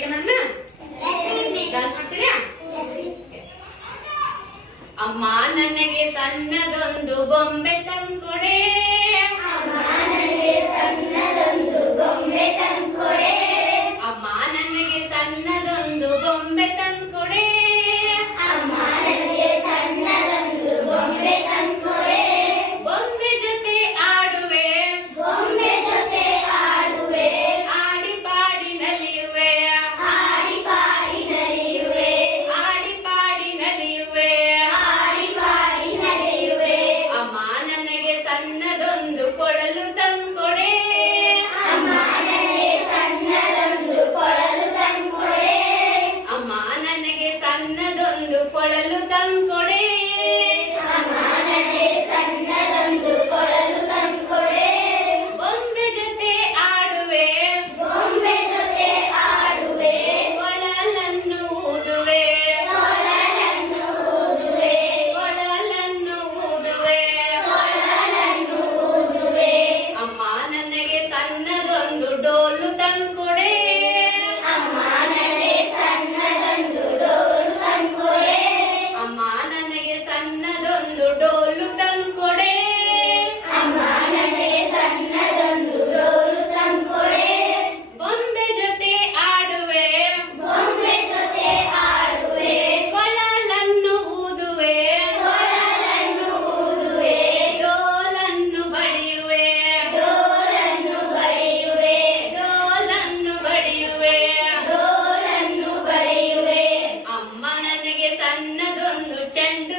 ಕಡಲೆ ಹಿಟ್ಟು ಸಣ್ಣದೊಂದು ಬೊಂಬೆ ಅಮ್ಮ ನನಗೆ ಸಣ್ಣದೊಂದು ಬೊಂಬೆ ತಂದ್ಕೊಡೆ. ಅಮ್ಮ ನನಗೆ ಸಣ್ಣದೊಂದು ಬೊಂಬೆ ತಂದ್ಕೊಡೆ. ಒಂದು ಚೆಂಡು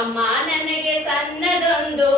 ಅಮ್ಮ ನನಗೆ ಸಣ್ಣದೊಂದು